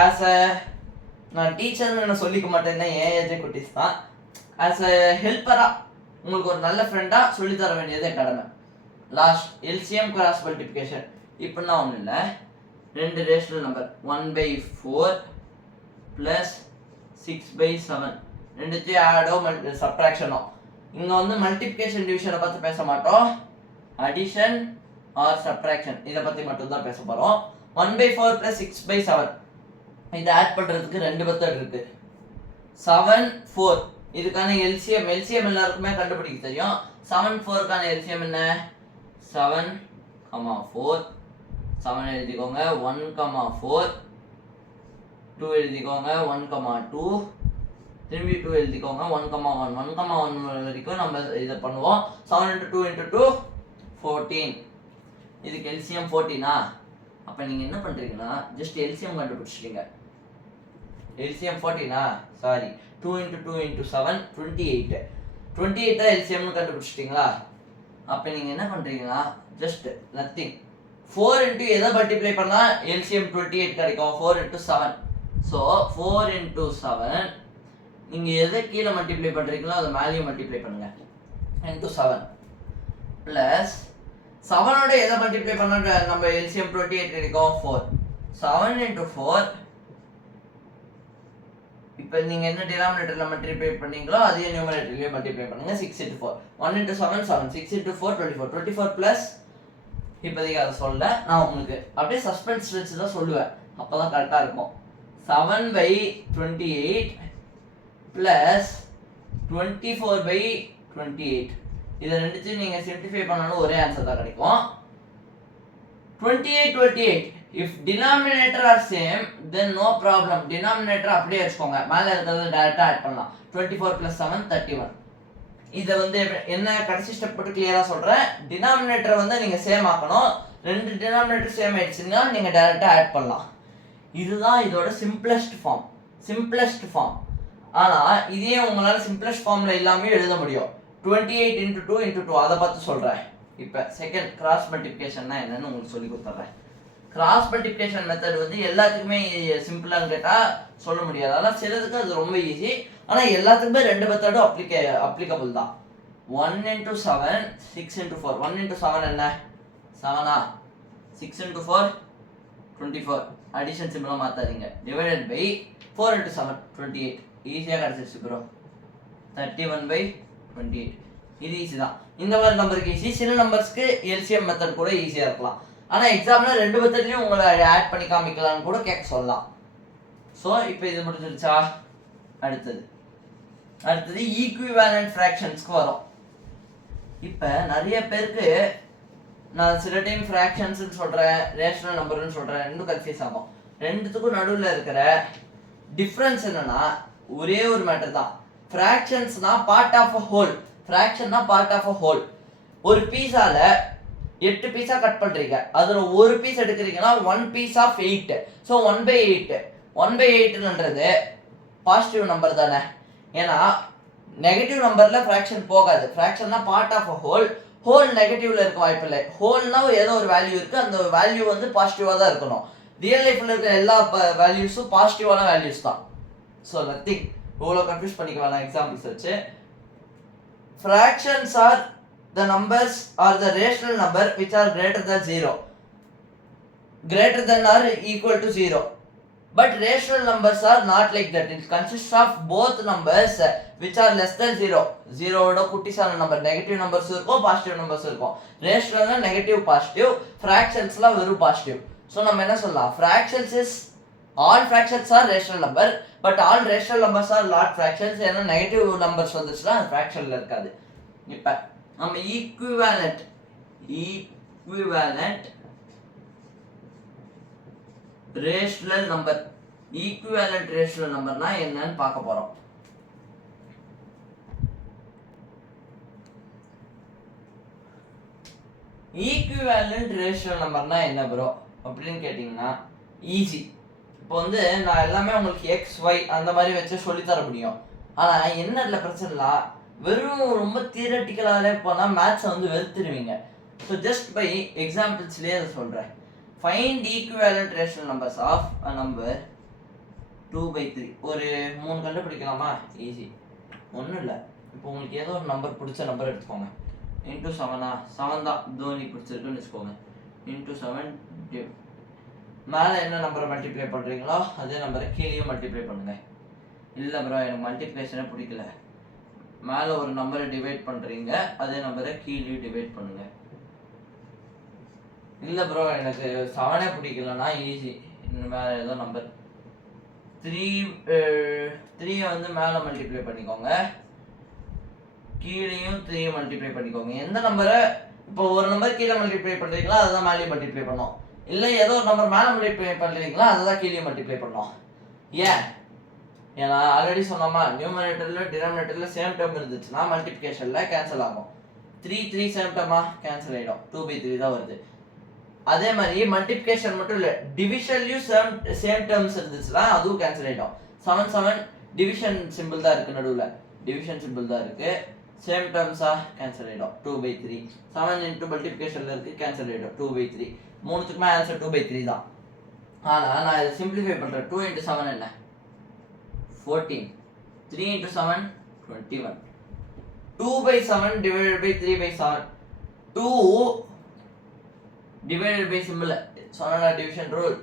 ஆஸ் அ நான் டீச்சர்னு நான் சொல்லிக்க மாட்டேன்னா ஏன் ஏஜே குட்டிஸ் தான். ஆஸ் அ ஹெல்ப்பராக உங்களுக்கு ஒரு நல்ல ஃப்ரெண்டாக சொல்லித்தர வேண்டியது என் கடமை. லாஸ்ட் எல்சிஎம் கிராஸ் மல்டிப்ளிகேஷன் இப்படின்னா ஒன்றும் இல்லை, 2 ரேஷனல் நம்பர் 1/4 ப்ளஸ் 6/7 ரெண்டுத்தையும் ஆடோ சப்ட்ராக்ஷனோ. இங்கே வந்து மல்டிப்ளிகேஷன் டிவிஷனை பற்றி பேச மாட்டோம், அடிஷன் ஆர் சப்ட்ராக்ஷன் இதை பற்றி மட்டும்தான் பேச போகிறோம். 1/4 ப்ளஸ் 6/7 இதை ஆட் பண்ணுறதுக்கு 2 மெத்தட் இருக்குது. 7 4 இதுக்கான எல்சிஎம் எல்லாருக்குமே கண்டுபிடிக்க தெரியும். 7 4க்கான எல்சிஎம் என்ன? 7, 4 7 எழுதிக்கோங்க, 1, 4 2 எழுதிக்கோங்க, 1, 2 திரும்பி 2 எழுதிக்கோங்க, 1, 1 வரைக்கும் நம்ம இதை பண்ணுவோம். 7 × 2 × 2 14. இதுக்கு எல்சிஎம் 14ஆ? அப்போ நீங்கள் என்ன பண்ணுறீங்கன்னா ஜஸ்ட் எல்சிஎம் கண்டுபிடிச்சிட்டீங்க. எல்சிஎம் 14ஆ? சாரி, 2 × 2 × 7 28. 28 எல்சிஎம்னு கண்டுபிடிச்சிட்டிங்களா? அப்போ நீங்கள் என்ன பண்ணுறீங்கன்னா ஜஸ்ட் நத்திங் 4 × எதை மல்டிப்ளை பண்ணால் எல்சிஎம் 28 கிடைக்கும்? 4 × 7. ஸோ 4 × 7 நீங்கள் எதை கீழே மல்டிப்ளை பண்ணுறீங்களோ அதை மேலேயும் மல்டிப்ளை பண்ணுங்க × 7 ப்ளஸ் 7ஓட எதை மல்டிப்ளை பண்ண நம்ம எல்சிஎம் 28 கிடைக்கும்? 4. 7 × 4 இப்போ நீங்கள் என்ன டினாமினேட்டரில் மல்டிப்ளை பண்ணீங்களோ அதே நியூமரேட்டர்லேயே மல்டிப்ளை பண்ணுங்க. 6 × 4 1 × 7 7 6 × 4 24 ப்ளஸ் இப்போதைக்கு அதை சொல்ல நான் உங்களுக்கு அப்படியே சஸ்பென்ஸ் வச்சு தான் சொல்லுவேன், அப்போ தான் கரெக்டாக இருக்கும். 7/28 ப்ளஸ் 24/28 இதை ரெண்டுத்தையும் நீங்கள் சிம்பிளிஃபை பண்ணாலும் ஒரே ஆன்சர் தான் கிடைக்கும். 28 if denominator are same then no problem, denominator அப்படியே வச்சுக்கோங்க, மேலே இருக்கிறத டேரெக்டாக ஆட் பண்ணலாம். 24 + 7 31. இதை வந்து என்ன கடைசி ஸ்டெப் போட்டு கிளியராக சொல்கிறேன், டினாமினேட்டரை வந்து நீங்கள் சேம் ஆக்கணும். 2 டினாமினேட்டர் சேம் ஆயிடுச்சுன்னா நீங்கள் டேரெக்டாக ஆட் பண்ணலாம். இதுதான் இதோட சிம்பிளஸ்ட் ஃபார்ம். ஆனால் இதே உங்களால் சிம்பிளஸ்ட் ஃபார்மில் இல்லாமல் எழுத முடியும். 28 × 2 × 2 அதை பார்த்து சொல்கிறேன். இப்போ செகண்ட் கிராஸ் மல்டிப்ளிகேஷன்னா என்னன்னு உங்களுக்கு சொல்லி கொடுத்துட்றேன். கிராஸ் மல்டிப்ளிகேஷன் மெத்தட் வந்து எல்லாத்துக்குமே சிம்பிளான்னு கேட்டால் சொல்ல முடியாது, அதனால் சிலதுக்கு அது ரொம்ப ஈஸி. ஆனால் எல்லாத்துக்குமே 2 மெத்தடும் அப்ளிகபிள் தான். 1 × 7 6 × 4 1 × 7 என்ன? 7ஆ? 6 × 4 24 அடிஷன் சிம்பிளாக மாற்றாதீங்க. டிவைடட் பை 4 × 7 28 ஈஸியாக கிடச்சிருச்சு ப்ரோ. 31/28 இது ஈஸி தான். இந்த மாதிரி நம்பருக்கு ஈஸி, சில நம்பர்ஸ்க்கு எல்சிஎம் மெத்தட் கூட ஈஸியாக இருக்கலாம். ஆனால் எக்ஸாமில் 2 மெத்தட்லையும் உங்களை ஆட் பண்ணி காமிக்கலான்னு கூட கேட்க சொல்லலாம். ஸோ இப்போ இது முடிஞ்சிருச்சா? அடுத்தது ஈக்குவிவேலன்ட் ஃப்ராக்ஷன்ஸ்க்கு வரும். இப்போ நிறைய பேருக்கு நான் சில டைம் ஃப்ராக்ஷன்ஸ்னு சொல்கிறேன், ரேஷனல் நம்பர்னு சொல்கிறேன், ரெண்டும் கன்ஃபியூஸ் ஆகும். ரெண்டுத்துக்கும் நடுவில் இருக்கிற டிஃப்ரென்ஸ் என்னன்னா ஒரே ஒரு மேட்டர் தான். ஃப்ராக்ஷன்ஸ்னா பார்ட் ஆஃப் அ ஹோல், ஒரு பீஸால 8 பீஸா கட் பண்றீங்க, அதுல ஒரு பீஸ் எடுக்கிறீங்கன்னா 1 பீஸ் ஆஃப் 8. ஸோ 1/8ன்றது பாசிட்டிவ் நம்பர் தானே, ஏன்னா நெகட்டிவ் நம்பர்ல ஃப்ராக்ஷன் போகாது. ஃப்ராக்ஷன்னா பார்ட் ஆஃப் அ ஹோல் நெகட்டிவ்ல இருக்க வாய்ப்பு இல்லை. ஹோல்னா ஏதோ ஒரு வேல்யூ இருக்கு, அந்த வேல்யூ வந்து பாசிட்டிவா தான் இருக்கணும். ரியல் லைஃப்ல இருக்கிற எல்லா வேல்யூஸும் பாசிட்டிவான வேல்யூஸ் தான். ஸோ நத்திங் இவ்வளோ கன்ஃபியூஸ் பண்ணிக்க வேணாம் எக்ஸாம்பிள்ஸ் வச்சு. Fractions are the numbers or the rational number which are greater than 0, greater than or equal to 0. But rational numbers are not like that. It consists of both numbers which are less than 0. 0 ஓட குட்டிசான number, negative numbers இருக்கும், positive numbers இருக்கும். ரேஷனல்னா negative positive, ஃப்ராக்ஷன்ஸ்லாம் வெறும் positive. So நம்ம என்ன சொல்லலாம், fractions is all fractions are rational number but all rational numbers are not fractions. ஏன்னா negative numbers வந்துச்சுன்னா அது ஃப்ராக்ஷன்ல இருக்காது. இப்போ நம்ம ஈக்குவிவேலன்ட் ரேஷனல் நம்பர்னா என்னன்னு பார்க்க போறோம். ஈக்குவேலண்ட் ரேஷியல் நம்பர்னா என்ன ப்ரோ அப்படின்னு கேட்டிங்கன்னா ஈஸி. இப்போ வந்து நான் எல்லாமே உங்களுக்கு எக்ஸ் ஒய் அந்த மாதிரி வச்சு சொல்லித்தர முடியும். ஆனால் என்ன இதில் பிரச்சனைனா வெறும் ரொம்ப தியரட்டிக்கலாகவே போனால் மேத்ஸை வந்து வெறுத்துருவீங்க. ஸோ ஜஸ்ட் பை எக்ஸாம்பிள்ஸ்லேயே அதை சொல்கிறேன். Find equivalent rational numbers of a number 2/3. ஒரு 3 கண்டுபிடிக்கலாமா? ஈஸி, ஒன்றும் இல்லை. இப்போ உங்களுக்கு ஏதோ ஒரு நம்பர் பிடிச்ச நம்பர் எடுத்துக்கோங்க. இன்டூ 7 7 தான் தோனி பிடிச்சிருக்குன்னு வச்சுக்கோங்க. இன்டூ 7 மேலே என்ன நம்பரை மல்டிப்ளை பண்ணுறீங்களோ அதே நம்பரை கீழேயும் மல்டிப்ளை பண்ணுங்கள். இல்லை ப்ரோ எனக்கு மல்டிப்ளேஷனே பிடிக்கல, மேலே ஒரு நம்பரை டிவைட் பண்ணுறீங்க, அதே நம்பரை கீழேயும் டிவைட் பண்ணுங்கள். இல்லை ப்ரோ எனக்கு 7 பிடிக்கலன்னா ஈஸி, இன்னும் மேலே ஏதோ நம்பர் 3 வந்து மேலே மல்டிப்ளை பண்ணிக்கோங்க, கீழேயும் 3 மல்டிப்ளை பண்ணிக்கோங்க. எந்த நம்பரை இப்போ ஒரு நம்பர் கீழே மல்டிப்ளை பண்ணுறீங்களா அதுதான் மேலே மல்டிப்ளை பண்ணோம். இல்லை ஏதோ ஒரு நம்பர் மேலே மல்டிப்ளை பண்ணுறீங்களா அதுதான் கீழே மல்டிப்ளை பண்ணோம். ஏன்னா ஆல்ரெடி சொன்னோமா, நியூமரேட்டரில் டினாமினேட்டரில் சேம் டேர்ம் இருந்துச்சுன்னா மல்டிப்ளிகேஷனில் கேன்சல் ஆகும். 3 சேம் டேர்மா கேன்சல் ஆகிடும், 2/3 தான் வருது. அதே மாதிரி மல்டிப்ளிகேஷன் மட்டும் இல்லை, டிவிஷன்லையும் சேம் டேர்ம்ஸ் இருந்துச்சுன்னா அதுவும் கேன்சல் ஆகிடும். 7 டிவிஷன் சிம்பிள் தான் இருக்குது, நடுவில் டிவிஷன் சிம்பிள் தான் இருக்குது, சேம் டேர்ம்ஸாக கேன்சல் ஆகிடும் 2/3. 7 இன்ட்டு மல்டிப்ளிகேஷனில் இருக்குது, கேன்சல் ஆகிடும் 2/3. மூணுத்துக்குமே ஆன்சர் 2/3 தான். ஆனால் நான் இதை சிம்பிளிஃபை பண்ணுறேன். 2 × 7 என்ன? 14. 3 × 7 21. 2/7 divided by 3/7. 2 divided by symbol சொன்னா டிவிஷன் ரூல்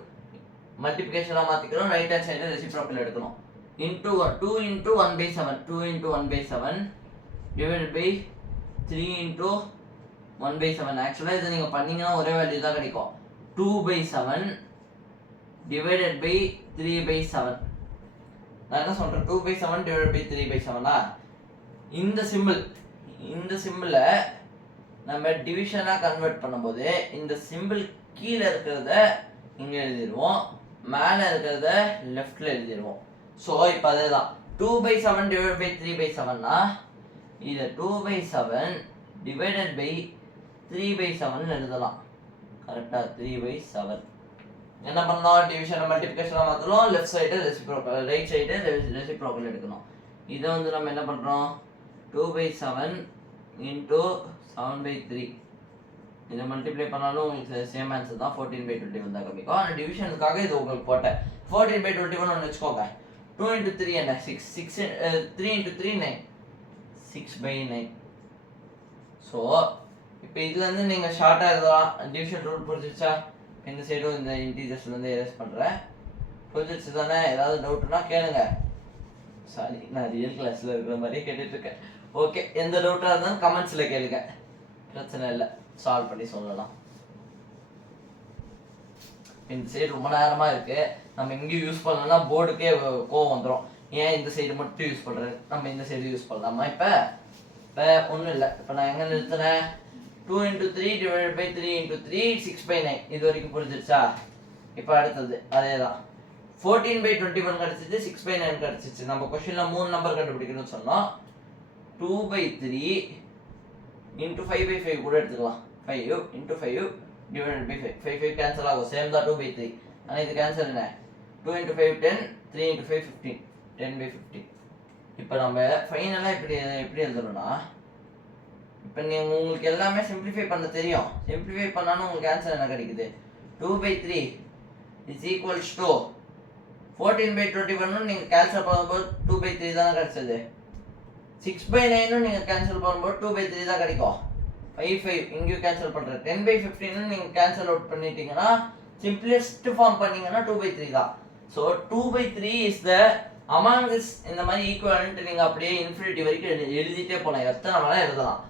மல்டிப்ளிகேஷனாக மாற்றிக்கணும், ரைட் ஹேண்ட் சைடில் ரெசிப்ரோக்கல் எடுக்கணும். Into 2 × 1/7 2 × 1/7 divided by 3 × 1/7. ஆக்சுவலாக இதை நீங்கள் பண்ணிங்கன்னா ஒரே வேல்யூ தான் கிடைக்கும். 2/7 divided by 3/7. நான் என்ன சொல்கிறேன், 2/7 divided by 3/7. இந்த சிம்பிளை நம்ம டிவிஷனாக கன்வெர்ட் பண்ணும்போது இந்த சிம்பிள் கீழே இருக்கிறத இங்கே எழுதிடுவோம், மேலே இருக்கிறத லெஃப்டில் எழுதிடுவோம். ஸோ இப்போ அதே தான் 2/7 divided by 3/7னா இதை 2/7 divided by 3/7 எழுதலாம். கரெக்டாக 3/7 என்ன பண்ணலாம், டிவிஷனை மல்டிப்ளிகேஷனாக மாற்றலாம், left side reciprocal, right side reciprocal எடுக்கணும். இதை வந்து நம்ம என்ன பண்ணுறோம், 2/7 × 7/3 இதை மல்டிப்ளை பண்ணாலும் உங்களுக்கு சேம் ஆன்சர் தான், 14/21 தான் கம்மிக்கும். ஆனால் டிவிஷனுக்காக இது உங்களுக்கு போட்டேன். 14/21 ஒன்று வச்சுக்கோங்க. 2 × 3 என்ன? 6 3 × 3 9 6/9. ஸோ இப்போ இதுலேருந்து நீங்கள் ஷார்ட்டாக எழுதலாம். டிவிஷன் ரூல் புரிஞ்சிச்சா? இந்த சைடும் இந்த இன்டீஜர்ஸ்லேருந்து எரேஸ் பண்ணுறேன். புரிஞ்சிச்சு தானே? ஏதாவது டவுட்னா கேளுங்க. சாரி, நான் ரியல் கிளாஸில் இருக்கிற மாதிரியே கேட்டுட்ருக்கேன். ஓகே, எந்த டவுட்டாக இருந்தாலும் கமெண்ட்ஸில் கேளுங்க, பிரச்சனை இல்லை, சால்வ் பண்ணி சொல்லலாம். இந்த சைடு ரொம்ப நேரமாக இருக்குது, நம்ம எங்கேயும் யூஸ் பண்ணலன்னா போர்டுக்கே கோவம் வந்துடும். ஏன் இந்த சைடு மட்டும் யூஸ் பண்ணுறேன், நம்ம இந்த சைடு யூஸ் பண்ணலாமா? இப்போ ஒன்றும் இல்லை. இப்போ நான் எங்கே நிறுத்தினேன், 2 × 3 divided by 3 × 3 6/9. இது வரைக்கும் புரிஞ்சிருச்சா? இப்போ அடுத்தது அதே தான், 14/21 கிடச்சிச்சு, 6/9 கிடச்சிச்சு. நம்ம கொஸ்டினில் 3 நம்பர் கண்டுபிடிக்கணும்னு சொன்னோம். 2/3 × 5/5 கூட எடுத்துக்கலாம். 5 × 5 divided by 5. 5 கேன்சல் ஆகும், சேம் தான் 2/3. ஆனால் இது கேன்சல் என்ன, 2 × 5 10, 3 × 5 15, 10/15. இப்போ நம்ம ஃபைனலாக எப்படி எழுதணும்னா, இப்போ நீங்கள் உங்களுக்கு எல்லாமே சிம்பிளிஃபை பண்ண தெரியும். சிம்பிளிஃபை பண்ணாலும் உங்களுக்கு ஆன்சர் என்ன கிடைக்குது, 2/3 is equals to 14/21 நீங்கள் கேன்சல் பண்ணும்போது 2/3 தானே கிடைச்சது. 6/9 நீங்கள் கேன்சல் பண்ணும்போது 2/3 தான் கிடைக்கும். 5 இங்கேயும் கேன்சல் பண்ணுறேன். 10/15 நீங்கள் கேன்சல் அவுட் பண்ணிட்டீங்கன்னா சிம்பிளஸ்ட் ஃபார்ம் பண்ணீங்கன்னா 2/3 தான். So 2/3 is the among this. இந்த மாதிரி ஈக்குவலன்ட் நீங்கள் அப்படியே இன்ஃபினிட்டி வரைக்கும் எழுதிட்டே போகலாம், எத்தனை வேணால் எழுதலாம்.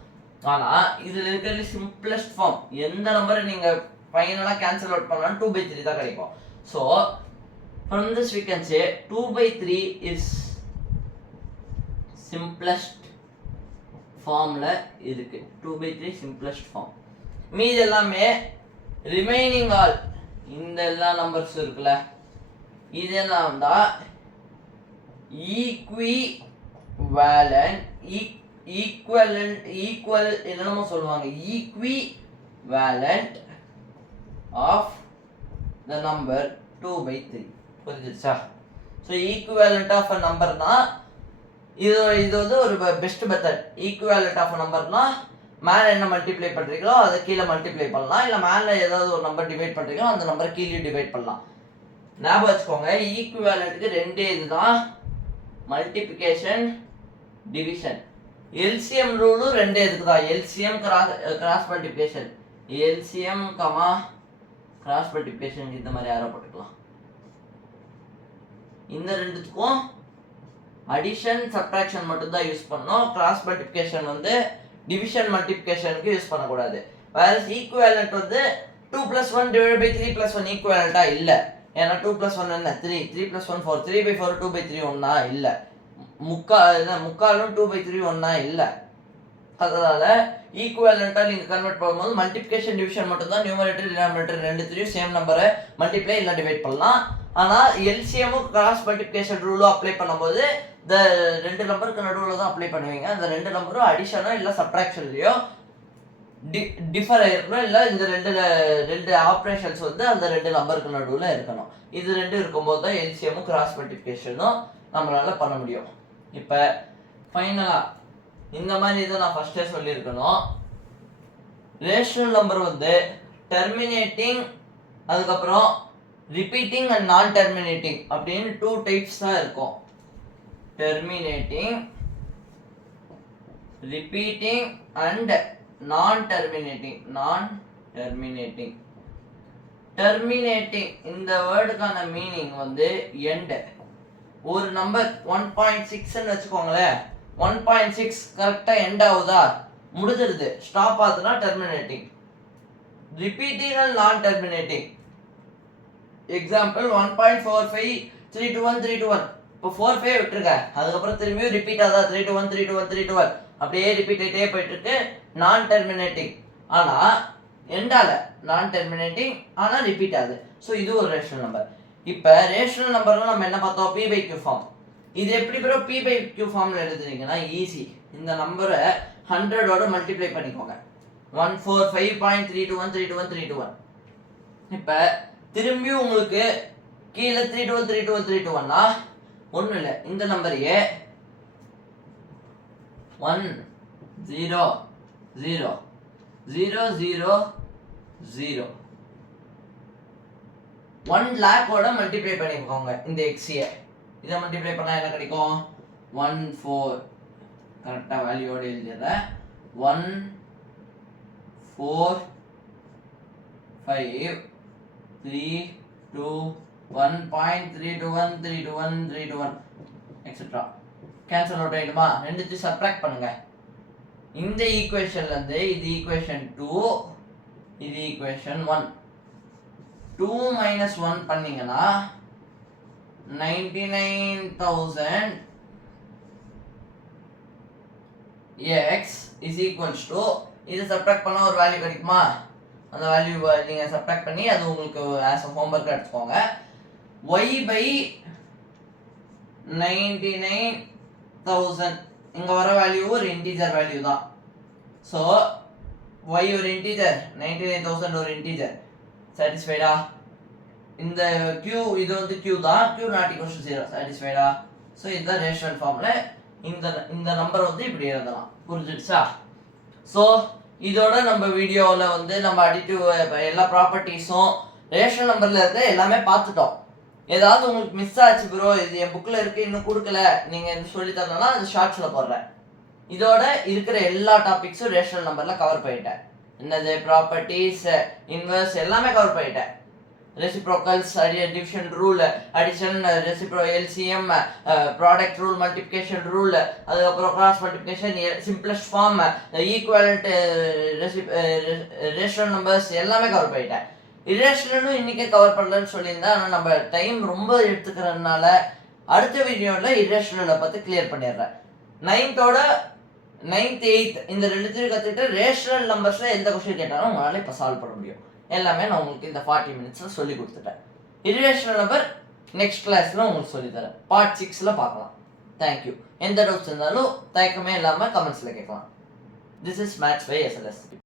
ஆனால் இதில் இருக்கிறது சிம்பிளஸ்ட் ஃபார்ம். எந்த நம்பரை நீங்கள் ஃபைனலாக கேன்சல் அவுட் பண்ணாலும் 2/3 தான் கிடைக்கும். So from this we can say 2/3 is simplest ஃபார்ம்ல இருக்கு. 2/3 simplest ஃபார்ம். மீதி எல்லாமே ரிமைனிங் ஆல், இந்த எல்லா நம்பர்ஸ் இருக்குல்ல, இதெல்லாம் தான் ஈக்குவலன்ட், ஈக்குவல் என்னமோ சொல்லுவாங்க, ஈக்வி equivalent of the number 2/3. புரிஞ்சிருச்சா? ஸோ ஈக்குவேலண்ட் ஆஃப் அ நம்பர்னா இது வந்து ஒரு best method. Equivalent of a நம்பர்னா மேலே என்ன மல்டிப்ளை பண்ணுறீங்களோ அதை கீழே மல்டிப்ளை பண்ணலாம், இல்லை மேலே ஏதாவது ஒரு நம்பர் டிவைட் பண்ணுறீங்களோ அந்த நம்பரை கீழே டிவைட் பண்ணலாம். ஞாபகம் வச்சுக்கோங்க, ஈக்குவேலண்ட்டுக்கு ரெண்டே இதுதான், மல்டிப்ளிகேஷன், டிவிஷன். எல்சிஎம் ரூலும் ரெண்டே இதுக்கு தான், LCM cross multiplication, LCM comma cross multiplication. இந்த மாதிரி யாரோ போட்டுக்கலாம். இந்த ரெண்டுத்துக்கும் அடிஷன் சப்ட்ராக்ஷன் மட்டும் தான் யூஸ் பண்ணோம். கிராஸ் மல்டிப்ளிகேஷன் வந்து டிவிஷன் மல்டிப்ளிகேஷனுக்கு யூஸ் பண்ணக்கூடாது. வேற ஈக்குவேலண்ட் வந்து 2 + 1 / 3 + 1 ஈக்குவேலண்டா இல்லை. ஏன்னா 2 + 1 என்ன 3, 3 + 1 4, 3/4 2/3 ஒன்னா இல்லை, முக்காலும் 2/3 ஒன்னா இல்லை. அதனால ஈக்குவேலண்டா நீங்க கன்வெர்ட் பண்ணும்போது மல்டிப்ளிகேஷன் டிவிஷன் மட்டும் தான், நியூமரேட்டர் டினாமினேட்டர் ரெண்டுத்தையும் சேம் நம்பரை மல்டிப்ளை இல்லை டிவைட் பண்ணலாம். ஆனா எல்சிஎம் கிராஸ் மல்டிப்ளிகேஷன் ரூலும் அப்ளை பண்ணும்போது இந்த ரெண்டு நம்பருக்கு நடுவில் தான் அப்ளை பண்ணுவீங்க. அந்த ரெண்டு நம்பரும் அடிஷனோ இல்லை சப்ட்ராக்ஷன்லையோ டிஃபர் ஆயிருக்கணும், இல்லை இந்த ரெண்டு ஆப்ரேஷன்ஸ் வந்து அந்த ரெண்டு நம்பருக்கு நடுவில் இருக்கணும். இது ரெண்டு இருக்கும்போது தான் எல்சிஎம்மும் கிராஸ் மல்டிப்ளிகேஷனும் நம்மளால பண்ண முடியும். இப்போ ஃபைனலாக இந்த மாதிரி இதை நான் ஃபர்ஸ்டே சொல்லியிருக்கணும். ரேஷனல் நம்பர் வந்து டெர்மினேட்டிங், அதுக்கப்புறம் ரிப்பீட்டிங் அண்ட் நான் டெர்மினேட்டிங் அப்படின்னு 2 டைப்ஸ் தான் இருக்கும். டெர்மினேட்டிங், ரிப்பீட்டிங் அண்ட் நான் டெர்மினேட்டிங். டெர்மினேட்டிங் இந்த வேர்டுக்கான மீனிங் வந்து எண்ட். ஒரு நம்பர் 1.6ன்னு வச்சுக்கோங்களேன், 1.6 கரெக்டா எண்ட் ஆகுதா, முடிஞ்சிருது, ஸ்டாப் ஆகுதுன்னா டெர்மினேட்டிங். ரிப்பீட்டிங் அண்ட் நான் டெர்மினேட்டிங். எக்ஸாம்பிள் 1.45 இப்போ 4/5 விட்டுருக்க, அதுக்கப்புறம் திரும்பியும் ரிப்பீட் ஆகுதா 3/1 அப்படியே ரிப்பீட் ஆகிட்டே போயிட்டு இருக்கு. நான் டெர்மினேட்டிங், ஆனா எண்டால நான் டெர்மினேட்டிங், ஆனா ரிப்பீட் ஆகுது. ஸோ இது ஒரு ரேஷனல் நம்பர். இப்போ ரேஷனல் நம்பர்ல நம்ம என்ன பார்த்தோம், p/q ஃபார்ம். இது எப்படி ப்ரோ p/q ஃபார்ம்ல எழுதுறீங்கன்னா ஈஸி. இந்த நம்பரை 100ஓட மல்டிப்ளை பண்ணிக்கோங்க. 145.321. இப்போ திரும்பியும் உங்களுக்கு கீழே 321 ஒன்றும் இல்லை, இந்த நம்பரையே 1,00,000ஓட மல்டிப்ளை பண்ணிக்கோங்க இந்த எக்ஸியை. இதை மல்டிப்ளை பண்ணா என்ன கிடைக்கும், 14. கரெக்டாக வேல்யூவோட எழுதிடுறேன். 1,4,5,3,2,1.321 எக்ஸெட்ரா. கேன்சல் அவுட் ஆயிடுமா? ரெண்டுத்தையும் சப்ட்ராக்ட் பண்ணுங்க. இந்த ஈக்குவேஷன்ல இருந்து இது ஈக்குவேஷன் 2, இது ஈக்குவேஷன் 1. 2 - 1 பண்ணீங்கன்னா 99,000 x is equals to, இது சப்ட்ராக்ட் பண்ணா ஒரு வேல்யூ கிடைக்குமா, அந்த வேல்யூ நீங்க சப்ட்ராக்ட் பண்ணி அது உங்களுக்கு ஆஸ் a ஹோம்வொர்க் எடுத்துக்கோங்க. y/99,000 இங்க வர வேல்யூ ஒரு இன்டிஜர் வேல்யூ தான். சோ y ஒரு இன்டிஜர், 99,000 ஒரு இன்டிஜர். சாட்டிஸ்ஃபைடா? இந்த q இது வந்து q தான், q not equals to 0. சாட்டிஸ்ஃபைடா? So இந்த ரேஷனல் ஃபார்ம்ல இந்த நம்பர் வந்து இப்படி எழுதலாம். புரிஞ்சிடுச்சா? சோ இதோட நம்ம வீடியோல வந்து நம்ம அடிட்டிவ் எல்லா ப்ராப்பர்ட்டிஸும் ரேஷனல் நம்பர்ல இருக்க எல்லாமே பார்த்துட்டோம். ஏதாவது உங்களுக்கு மிஸ் ஆச்சு ப்ரோ, இது என் புக்ல இருக்கு இன்னும் கொடுக்கல, நீங்க சொல்லி தரணும்னா அது ஷார்ட்ஸ்ல போடுறேன். இதோட இருக்கிற எல்லா டாபிக்ஸும் ரேஷனல் நம்பர்ல கவர் பண்ணிட்டேன். என்னது, ப்ராப்பர்ட்டிஸ், இன்வெர்ஸ் எல்லாமே கவர் பண்ணிட்டேன். Reciprocals, division rule, addition, LCM, product rule, multiplication rule, அதுக்கப்புறம் cross multiplication, simplest form, equivalent, rational numbers எல்லாமே கவர் பண்ணிட்டேன். இரேஷனலும் இன்னைக்கே கவர் பண்ணலன்னு சொல்லியிருந்தேன், ஆனால் நம்ம டைம் ரொம்ப எடுத்துக்கிறதுனால அடுத்த வீடியோவில் இரேஷனலை பற்றி கிளியர் பண்ணிடுறேன். 9th 8th இந்த ரெண்டுத்தையும் கற்றுக்கிட்டு ரேஷனல் நம்பர்ஸில் எந்த கொஸ்டின் கேட்டாலும் உங்களால் இப்போ சால்வ் பண்ண முடியும். எல்லாமே நான் உங்களுக்கு இந்த 40 minutesல சொல்லி கொடுத்துட்டேன். இரேஷனல் நம்பர் நெக்ஸ்ட் கிளாஸில் உங்களுக்கு சொல்லித்தரேன். பார்ட் 6ல் பார்க்கலாம். தேங்க்யூ. எந்த டவுட்ஸ் இருந்தாலும் தயக்கமே இல்லாமல் கமெண்ட்ஸில் கேட்கலாம். This is maths by SLS.